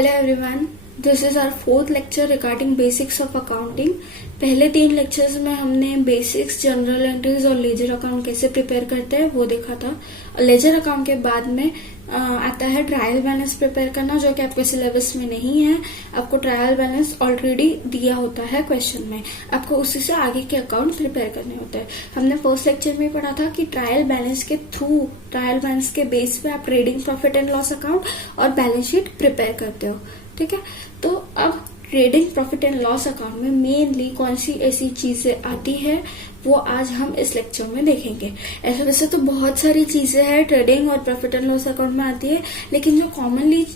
Hello everyone, this is our fourth lecture regarding basics of accounting. पहले 3 lectures में हमने basics, general entries और ledger account कैसे prepare करते हैं वो देखा था। लेजर अकाउंट के बाद में आता है ट्रायल बैलेंस प्रिपेयर करना, जो कि आपके सिलेबस में नहीं है। आपको ट्रायल बैलेंस ऑलरेडी दिया होता है क्वेश्चन में, आपको उसी से आगे के अकाउंट प्रिपेयर करने होते हैं। हमने फर्स्ट लेक्चर में पढ़ा था कि ट्रायल बैलेंस के थ्रू, ट्रायल बैलेंस के बेस पे आप trading profit and loss account और बैलेंस शीट प्रिपेयर करते हो। ठीक है, तो अब trading profit and loss account में मेनली कौन सी ऐसी चीजें आती है वो आज हम इस लेक्चर में देखेंगे। ऐसे वैसे तो बहुत सारी चीजें हैं ट्रेडिंग और प्रॉफिट एंड लॉस अकाउंट में आती है, लेकिन जो कॉमनली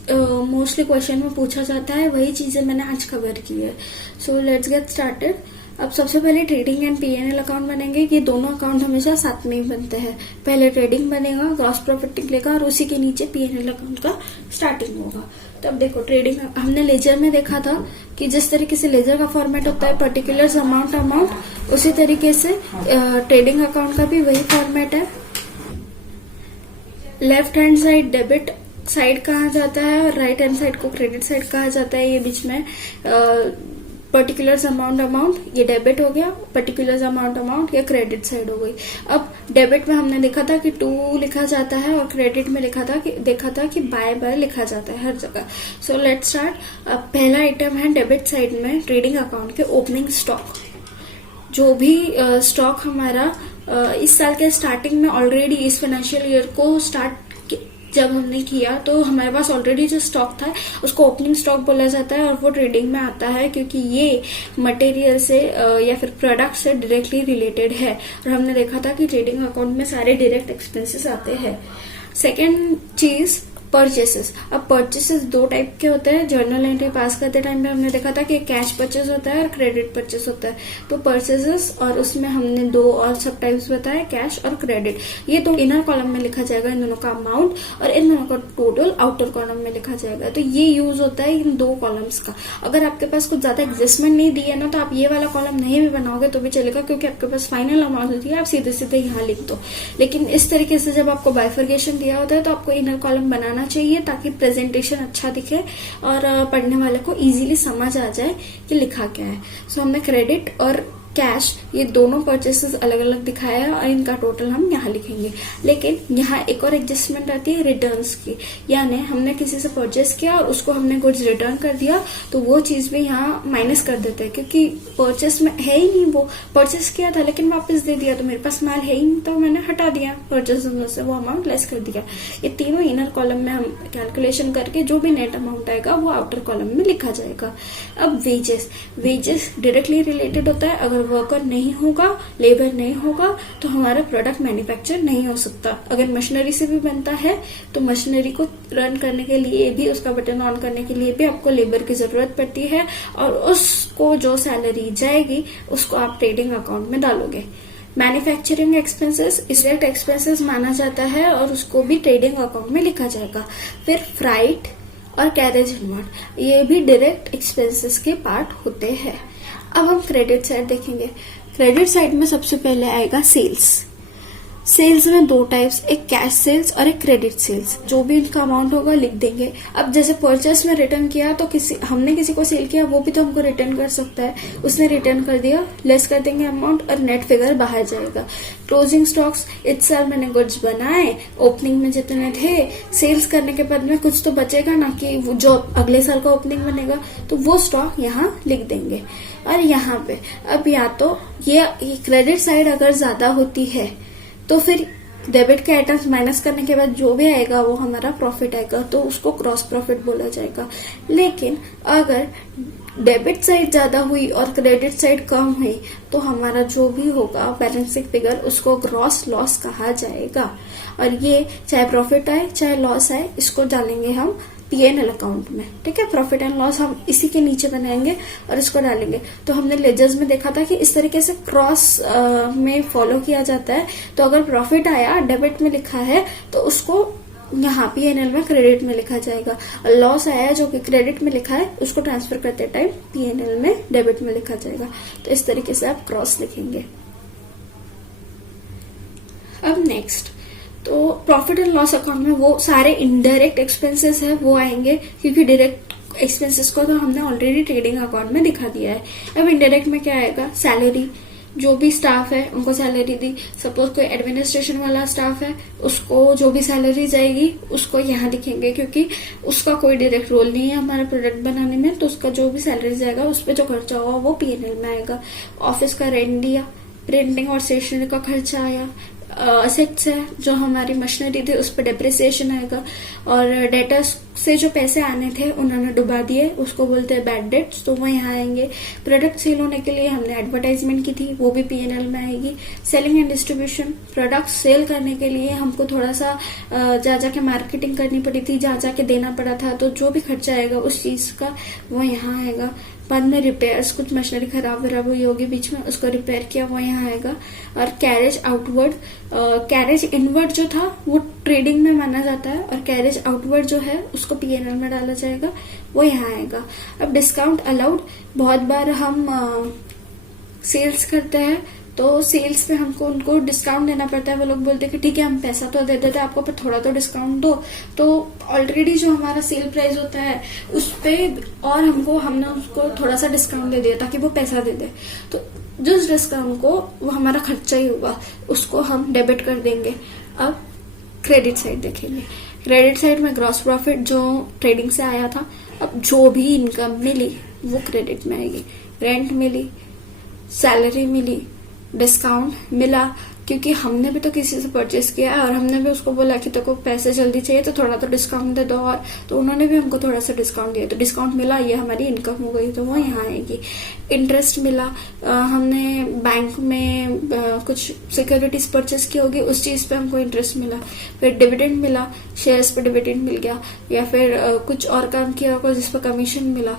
मोस्टली क्वेश्चन में पूछा जाता है वही चीजें मैंने आज कवर की है। So let's get started. अब सबसे पहले ट्रेडिंग एंड पीएनएल अकाउंट बनेंगे। ये दोनों अकाउंट हमेशा साथ में ही बनते हैं। पहले ट्रेडिंग बनेगा, ग्रॉस प्रॉफिट निकलेगा और उसी के नीचे पीएनएल अकाउंट का स्टार्टिंग होगा। तब देखो, ट्रेडिंग हमने लेजर में देखा था कि जिस तरीके से लेजर का फॉर्मेट होता है पर्टिकुलर अमाउंट, उसी तरीके से ट्रेडिंग अकाउंट का भी वही फॉर्मेट है। Left hand side debit side कहा जाता है और राइट हैंड साइड को क्रेडिट साइड कहा जाता है। ये बीच में पर्टिकुलर अमाउंट ये डेबिट हो गया, पर्टिकुलर अमाउंट ये क्रेडिट साइड हो गई। अब डेबिट में हमने देखा था कि 2 लिखा जाता है और क्रेडिट में देखा था कि बाय लिखा जाता है हर जगह। So let's start. पहला आइटम है डेबिट साइड में ट्रेडिंग अकाउंट के ओपनिंग स्टॉक। जो भी स्टॉक हमारा इस साल के स्टार्टिंग में ऑलरेडी इस फाइनेंशियल ईयर को स्टार्ट जब हमने किया तो हमारे पास ऑलरेडी जो स्टॉक था उसको ओपनिंग स्टॉक बोला जाता है और वो ट्रेडिंग में आता है क्योंकि ये मटेरियल से या फिर प्रोडक्ट से डायरेक्टली रिलेटेड है। और हमने देखा था कि ट्रेडिंग अकाउंट में सारे डायरेक्ट एक्सपेंसेस आते हैं। सेकेंड चीज, परचेसेस। अब परचेसेस 2 टाइप के होते हैं। जर्नल एंट्री पास करते टाइम पे हमने देखा था कि कैश परचेस होता है और क्रेडिट परचेस होता है। तो परचेसेस और उसमें हमने 2 और सब टाइप्स बताया, कैश और क्रेडिट। ये तो इनर कॉलम में लिखा जाएगा इन दोनों का अमाउंट, और इन दोनों का टोटल आउटर कॉलम में लिखा जाएगा। तो ये यूज होता है इन 2 कॉलम्स का। अगर आपके पास कुछ ज्यादा एडजस्टमेंट नहीं दी है ना, तो आप ये वाला कॉलम नहीं भी बनाओगे तो भी चलेगा, क्योंकि आपके पास फाइनल अमाउंट होती है, आप सीधे सीधे यहाँ लिख दो। लेकिन इस तरीके से जब आपको बाइफर्केशन दिया होता है तो आपको इनर कॉलम बनाना चाहिए ताकि प्रेजेंटेशन अच्छा दिखे और पढ़ने वाले को इजीली समझ आ जाए कि लिखा क्या है। सो हमने क्रेडिट और कैश ये दोनों परचेसेस अलग अलग दिखाया है और इनका टोटल हम यहाँ लिखेंगे। लेकिन यहाँ एक और एडजस्टमेंट आती है रिटर्न्स की, यानी हमने किसी से परचेस किया और उसको हमने गुड्स रिटर्न कर दिया तो वो चीज भी यहाँ माइनस कर देते हैं, क्योंकि परचेस में है ही नहीं। वो परचेस किया था लेकिन वापस दे दिया, तो मेरे पास माल है ही नहीं तो मैंने हटा दिया परचेस से, वो अमाउंट लेस कर दिया। ये तीनों इनर कॉलम में हम कैलकुलेशन करके जो भी नेट अमाउंट आएगा वो आउटर कॉलम में लिखा जाएगा। अब वेजेस डायरेक्टली रिलेटेड होता है। अगर वर्कर नहीं होगा, लेबर नहीं होगा, तो हमारा प्रोडक्ट मैन्युफैक्चर नहीं हो सकता। अगर मशीनरी से भी बनता है तो मशीनरी को रन करने के लिए भी, उसका बटन ऑन करने के लिए भी आपको लेबर की जरूरत पड़ती है, और उसको जो सैलरी जाएगी उसको आप ट्रेडिंग अकाउंट में डालोगे। मैन्युफैक्चरिंग एक्सपेंसेस डायरेक्ट एक्सपेंसेस माना जाता है और उसको भी ट्रेडिंग अकाउंट में लिखा जाएगा। फिर फ्राइट और कैरेज इनवर्ड, ये भी डायरेक्ट एक्सपेंसेस के पार्ट होते हैं। अब हम क्रेडिट साइड देखेंगे। क्रेडिट साइड में सबसे पहले आएगा सेल्स में 2 टाइप्स, एक कैश सेल्स और एक क्रेडिट सेल्स। जो भी इनका अमाउंट होगा लिख देंगे। अब जैसे परचेस में रिटर्न किया तो हमने किसी को सेल किया, वो भी तो हमको रिटर्न कर सकता है, उसने रिटर्न कर दिया, लेस कर देंगे अमाउंट और नेट फिगर बाहर जाएगा। क्लोजिंग स्टॉक्स, इस साल मैंने गुड्स बनाए, ओपनिंग में जितने थे, सेल्स करने के बाद में कुछ तो बचेगा ना, कि जो अगले साल का ओपनिंग बनेगा तो वो स्टॉक यहाँ लिख देंगे। और यहाँ पे अब या तो ये क्रेडिट साइड अगर ज्यादा होती है तो फिर डेबिट के आइटम्स माइनस करने के बाद जो भी आएगा वो हमारा प्रॉफिट आएगा, तो उसको क्रॉस प्रॉफिट बोला जाएगा। लेकिन अगर डेबिट साइड ज्यादा हुई और क्रेडिट साइड कम हुई तो हमारा जो भी होगा बैलेंसिंग फिगर उसको ग्रॉस लॉस कहा जाएगा। और ये चाहे प्रॉफिट आए चाहे लॉस आए, इसको डालेंगे हम पीएनएल अकाउंट में। ठीक है, प्रॉफिट एंड लॉस हम इसी के नीचे बनाएंगे और इसको डालेंगे। तो हमने लेजर्स में देखा था कि इस तरीके से क्रॉस में फॉलो किया जाता है। तो अगर प्रॉफिट आया डेबिट में लिखा है तो उसको यहाँ पीएनएल में क्रेडिट में लिखा जाएगा, और लॉस आया जो कि क्रेडिट में लिखा है उसको ट्रांसफर करते टाइम पीएनएल में डेबिट में लिखा जाएगा। तो इस तरीके से आप क्रॉस लिखेंगे। अब नेक्स्ट, तो प्रॉफिट एंड लॉस अकाउंट में वो सारे इनडायरेक्ट एक्सपेंसेस है वो आएंगे, क्योंकि डायरेक्ट एक्सपेंसेस को तो हमने ऑलरेडी ट्रेडिंग अकाउंट में दिखा दिया है। अब इनडायरेक्ट में क्या आएगा, सैलरी, जो भी स्टाफ है उनको सैलरी दी। सपोज कोई एडमिनिस्ट्रेशन वाला स्टाफ है, उसको जो भी सैलरी जाएगी उसको यहाँ दिखेंगे, क्योंकि उसका कोई डायरेक्ट रोल नहीं है हमारा प्रोडक्ट बनाने में, तो उसका जो भी सैलरी जाएगा उस पर जो खर्चा होगा वो P&L में आएगा। ऑफिस का रेंट दिया, प्रिंटिंग और स्टेशनरी का खर्चा आया। असेट्स है, जो हमारी मशीनरी थी उस पर डेप्रिसिएशन आएगा। और डेटर्स से जो पैसे आने थे उन्होंने डुबा दिए, उसको बोलते हैं बैड डेट्स, तो वो यहाँ आएंगे। प्रोडक्ट सेल होने के लिए हमने एडवर्टाइजमेंट की थी, वो भी P&L में आएगी। Selling and distribution, product sell करने के लिए हमको थोड़ा सा जा जाके मार्केटिंग करनी पड़ी थी, जा जाके देना पड़ा था, तो जो भी खर्चा आएगा उस चीज का वो यहाँ आएगा। बाद में रिपेयर्स, कुछ मशीनरी खराब वराब हुई होगी बीच में, उसको रिपेयर किया, वो यहाँ आएगा। और कैरेज आउटवर्ड, कैरेज इनवर्ड जो था वो ट्रेडिंग में माना जाता है, और कैरेज आउटवर्ड जो है उसको P&L में डाला जाएगा, वो यहाँ आएगा। अब डिस्काउंट अलाउड, बहुत बार हम सेल्स करते हैं तो सेल्स में हमको उनको डिस्काउंट देना पड़ता है। वो लोग बोलते हैं कि ठीक है हम पैसा तो दे देते हैं आपको, पर थोड़ा तो डिस्काउंट दो। तो ऑलरेडी जो हमारा सेल प्राइस होता है उस पे और हमने उसको थोड़ा सा डिस्काउंट दे दिया ताकि वो पैसा दे दे, तो जिस डिस्काउंट को वो हमारा खर्चा ही होगा उसको हम डेबिट कर देंगे। अब क्रेडिट साइड देखेंगे। क्रेडिट साइड में ग्रॉस प्रॉफिट जो ट्रेडिंग से आया था, अब जो भी इनकम मिली वो क्रेडिट में आएगी। रेंट मिली, सैलरी मिली, डिस्काउंट मिला, क्योंकि हमने भी तो किसी से परचेस किया है और हमने भी उसको बोला कि तेको पैसे जल्दी चाहिए तो थोड़ा तो डिस्काउंट दे दो, और तो उन्होंने भी हमको थोड़ा सा डिस्काउंट दिया, तो डिस्काउंट मिला, ये हमारी इनकम हो गई, तो वो यहाँ आएगी। इंटरेस्ट मिला, हमने बैंक में कुछ सिक्योरिटीज परचेस की होगी, उस चीज पे हमको इंटरेस्ट मिला। फिर डिविडेंड मिला, शेयर्स पे डिविडेंड मिल गया, या फिर कुछ और काम किया होगा जिस पर कमीशन मिला।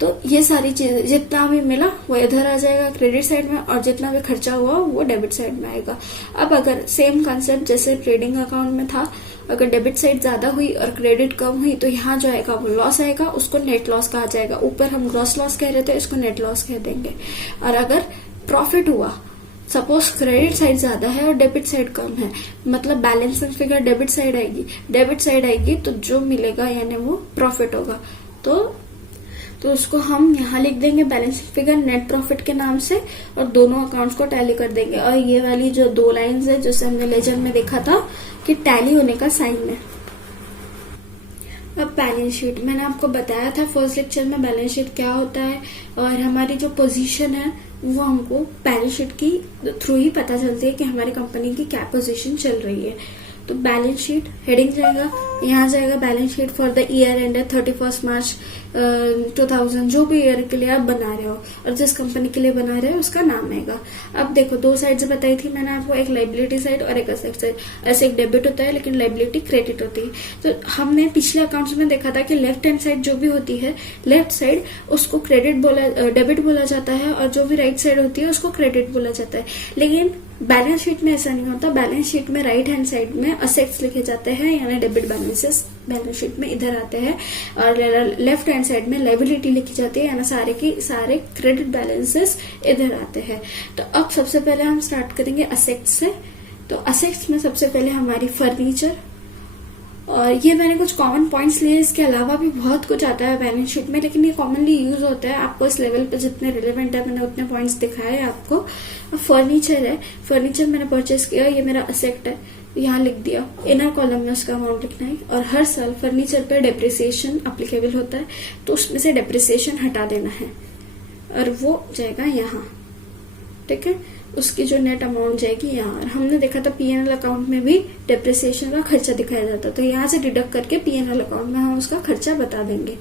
तो ये सारी चीजें जितना भी मिला वो इधर आ जाएगा क्रेडिट साइड में, और जितना भी खर्चा हुआ वो डेबिट साइड में आएगा। अब अगर सेम कंसेप्ट जैसे ट्रेडिंग अकाउंट में था, अगर डेबिट साइड ज्यादा हुई और क्रेडिट कम हुई तो यहाँ जो आएगा वो लॉस आएगा, उसको नेट लॉस कहा जाएगा। ऊपर हम ग्रॉस लॉस कह रहे थे, इसको नेट लॉस कह देंगे। और अगर प्रॉफिट हुआ, सपोज क्रेडिट साइड ज्यादा है और डेबिट साइड कम है, मतलब बैलेंसिंग फिगर डेबिट साइड आएगी, तो जो मिलेगा यानी वो प्रॉफिट होगा। तो उसको हम यहाँ लिख देंगे बैलेंसिंग फिगर नेट प्रॉफिट के नाम से, और दोनों अकाउंट्स को टैली कर देंगे। और ये वाली जो 2 लाइंस है जैसे हमने लेजर में देखा था कि टैली होने का साइन है। अब बैलेंस शीट, मैंने आपको बताया था फर्स्ट लेक्चर में बैलेंस शीट क्या होता है, और हमारी जो पोजीशन है वो हमको बैलेंस शीट की थ्रू ही पता चलती है कि हमारी कंपनी की क्या पोजीशन चल रही है। तो बैलेंस शीट हेडिंग जाएगा, यहाँ जाएगा balance sheet for the year and 31 मार्च 2000, जो भी ईयर के लिए आप बना रहे हो और जिस कंपनी के लिए बना रहे हो उसका नाम आएगा। अब देखो 2 साइड्स बताई थी मैंने आपको, एक लाइबिलिटी साइड और एक एसेट साइड। ऐसे एक डेबिट होता है लेकिन लाइबिलिटी क्रेडिट होती है। तो हमने पिछले अकाउंट्स में देखा था कि लेफ्ट हैंड साइड जो भी होती है, लेफ्ट साइड उसको डेबिट बोला जाता है, और जो भी राइट साइड होती है उसको क्रेडिट बोला जाता है। लेकिन बैलेंस शीट में ऐसा नहीं होता। बैलेंस शीट में राइट हैंड साइड में असेट्स लिखे जाते हैं, यानी डेबिट बैलेंसेस बैलेंस शीट में इधर आते हैं, और लेफ्ट हैंड साइड में लायबिलिटी लिखी जाती है, यानी सारे की सारे क्रेडिट बैलेंसेस इधर आते हैं। तो अब सबसे पहले हम स्टार्ट करेंगे असेट्स से। तो असेट्स में सबसे पहले हमारी फर्नीचर, और ये मैंने कुछ कॉमन पॉइंट्स लिए, इसके अलावा भी बहुत कुछ आता है बैलेंस शीट में, लेकिन ये कॉमनली यूज होता है। आपको इस लेवल पे जितने रिलेवेंट है मैंने उतने पॉइंट्स दिखाए हैं आपको। फर्नीचर है, फर्नीचर मैंने परचेस किया, ये मेरा असेट है, यहाँ लिख दिया। इनर कॉलम में उसका अमाउंट लिखना है, और हर साल फर्नीचर पे डेप्रिसिएशन अप्लीकेबल होता है, तो उसमें से डेप्रिसिएशन हटा देना है, और वो जाएगा यहाँ। ठीक है, उसकी जो नेट अमाउंट जाएगी यहाँ। और हमने देखा था P&L अकाउंट में भी डेप्रिसिएशन का खर्चा दिखाया जाता, तो यहाँ से डिडक्ट करके P&L अकाउंट में हम उसका खर्चा बता देंगे।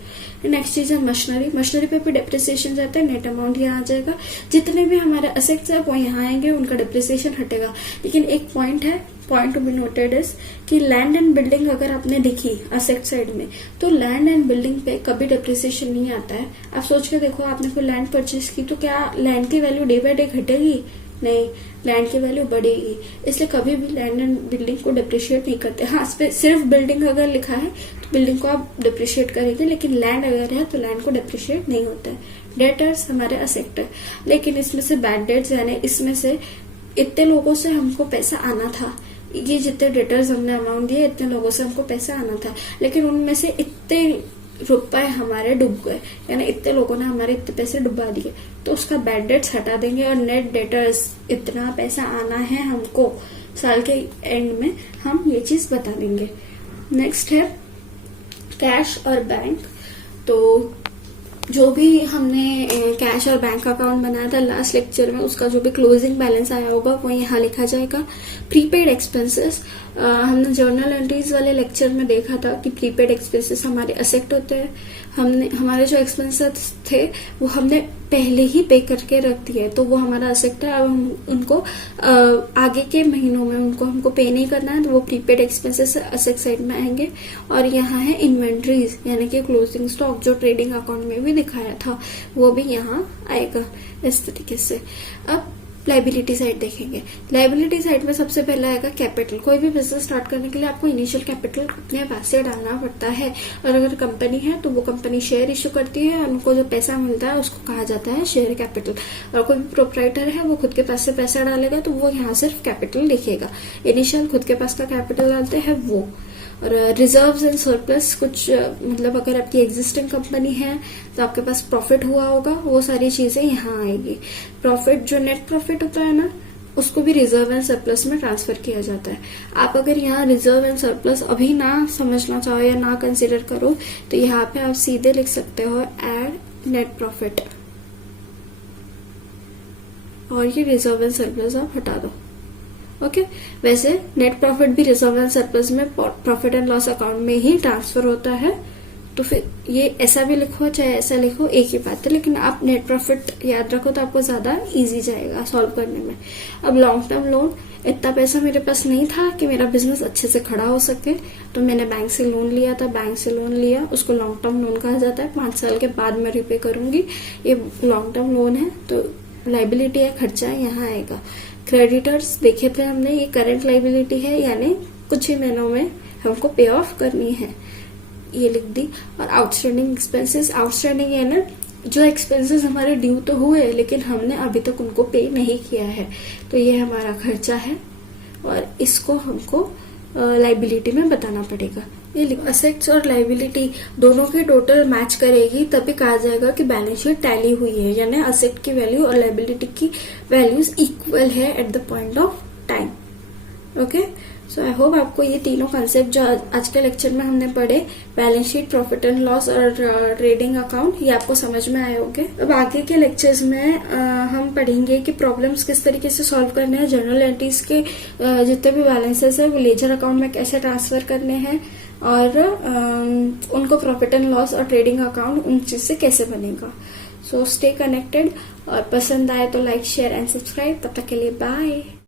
नेक्स्ट चीज है मशीनरी। मशीनरी पे भी डेप्रिसिएशन जाता है, नेट अमाउंट यहाँ आ जाएगा। जितने भी हमारे असेट्स है वो यहाँ आएंगे, उनका डेप्रिसिएशन हटेगा। लेकिन एक पॉइंट है, point to be noted is कि लैंड एंड बिल्डिंग अगर आपने देखी असेट साइड में, तो लैंड एंड बिल्डिंग पे कभी डेप्रिसिएशन नहीं आता है। आप सोच के देखो, आपने कोई लैंड परचेस की तो क्या लैंड की वैल्यू डे बाय डे घटेगी? नहीं, लैंड की वैल्यू बढ़ेगी। इसलिए कभी भी लैंड एंड बिल्डिंग को डिप्रिशिएट नहीं करते। हाँ, सिर्फ बिल्डिंग अगर लिखा है तो बिल्डिंग को आप डिप्रिशिएट करेंगे, लेकिन लैंड अगर है तो लैंड को डिप्रिशिएट नहीं होता है। डेटर्स हमारे असेट है, लेकिन इसमें से बैड डेट्स, यानी इसमें से इतने लोगों से हमको पैसा आना था, ये जितने डेटर्स हमने अमाउंट दिए इतने लोगों से हमको पैसा आना था, लेकिन उनमें से इतने रुपए हमारे डूब गए, यानी इतने लोगों ने हमारे इतने पैसे डुबा दिए, तो उसका बैड डेट्स हटा देंगे और नेट डेटर्स इतना पैसा आना है हमको साल के एंड में, हम ये चीज बता देंगे। नेक्स्ट है कैश और बैंक। तो जो भी हमने कैश और बैंक अकाउंट बनाया था लास्ट लेक्चर में, उसका जो भी क्लोजिंग बैलेंस आया होगा वो यहाँ लिखा जाएगा। प्रीपेड एक्सपेंसेस, हमने जर्नल एंट्रीज वाले लेक्चर में देखा था कि प्रीपेड एक्सपेंसेस हमारे असेट होते हैं। हमारे जो एक्सपेंसेस थे वो हमने पहले ही पे करके रख दिए, तो वो हमारा असेट है। अब हम उनको आगे के महीनों में उनको हमको पे नहीं करना है, तो वो प्रीपेड एक्सपेंसेस असेट साइड में आएंगे। और यहाँ है इन्वेंट्रीज, यानी कि क्लोजिंग स्टॉक, जो ट्रेडिंग अकाउंट में भी दिखाया था वो भी यहाँ आएगा इस तरीके से। अब लाइबिलिटी साइड देखेंगे। लाइबिलिटी साइड में सबसे पहले आएगा कैपिटल। कोई भी बिजनेस स्टार्ट करने के लिए आपको इनिशियल कैपिटल अपने पैसे डालना पड़ता है, और अगर कंपनी है तो वो कंपनी शेयर इश्यू करती है, और उनको जो पैसा मिलता है उसको कहा जाता है शेयर कैपिटल। और कोई भी प्रोप्राइटर है वो खुद के पास से पैसा डालेगा तो वो यहाँ सिर्फ कैपिटल लिखेगा। इनिशियल खुद के पास का कैपिटल डालते हैं वो। और रिजर्व्स एंड सरप्लस, कुछ मतलब अगर आपकी एग्जिस्टिंग कंपनी है तो आपके पास प्रॉफिट हुआ होगा, वो सारी चीजें यहाँ आएगी। प्रॉफिट जो नेट प्रॉफिट होता है ना, उसको भी रिजर्व एंड सरप्लस में ट्रांसफर किया जाता है। आप अगर यहाँ रिजर्व एंड सरप्लस अभी ना समझना चाहो या ना कंसिडर करो, तो यहाँ पे आप सीधे लिख सकते हो एड नेट प्रॉफिट, और ये रिजर्व एंड सरप्लस आप हटा दो। ओके वैसे नेट प्रॉफिट भी रिजर्व एंड सरप्लस में प्रॉफिट एंड लॉस अकाउंट में ही ट्रांसफर होता है, तो फिर ये ऐसा भी लिखो चाहे ऐसा लिखो एक ही बात है, लेकिन आप नेट प्रॉफिट याद रखो तो आपको ज्यादा इजी जाएगा सॉल्व करने में। अब लॉन्ग टर्म लोन, इतना पैसा मेरे पास नहीं था कि मेरा बिजनेस अच्छे से खड़ा हो सके, तो मैंने बैंक से लोन लिया था। बैंक से लोन लिया, उसको लॉन्ग टर्म लोन कहा जाता है। 5 साल के बाद मैं रिपे करूंगी, ये लॉन्ग टर्म लोन है। तो लाइबिलिटी है, खर्चा है, यहाँ आएगा। क्रेडिटर्स देखे थे हमने, ये करंट लाइबिलिटी है, यानी कुछ ही महीनों में हमको पे ऑफ करनी है, ये लिख दी। और आउटस्टैंडिंग एक्सपेंसेस, आउटस्टैंडिंग है ना, जो एक्सपेंसेस हमारे ड्यू तो हुए लेकिन हमने अभी तक उनको पे नहीं किया है, तो ये हमारा खर्चा है और इसको हमको लाइबिलिटी में बताना पड़ेगा। ये असेट्स और लाइबिलिटी दोनों की टोटल मैच करेगी तभी कहा जाएगा कि बैलेंस शीट टैली हुई है, यानी असेट की वैल्यू और लाइबिलिटी की वैल्यूज इक्वल है at the point of time. Okay, so I hope आपको ये तीनों कंसेप्ट जो आज के लेक्चर में हमने पढ़े, balance sheet, profit and loss और ट्रेडिंग अकाउंट, ये आपको समझ में आए होंगे। अब आगे के लेक्चर्स में हम पढ़ेंगे कि प्रॉब्लम्स किस तरीके से सॉल्व करने हैं, जर्नल एंट्रीज के जितने भी बैलेंसेस है वो लेजर अकाउंट में कैसे ट्रांसफर करने हैं, और उनको प्रॉफिट एंड लॉस और ट्रेडिंग अकाउंट उन चीज से कैसे बनेगा। सो स्टे कनेक्टेड, और पसंद आए तो लाइक, शेयर एंड सब्सक्राइब। तब तक के लिए बाय।